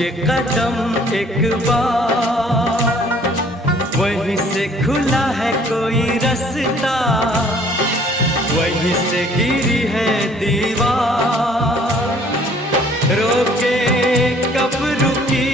के कदम एक बार, वहीं से खुला है कोई रास्ता, वहीं से गिरी है दीवार। रोके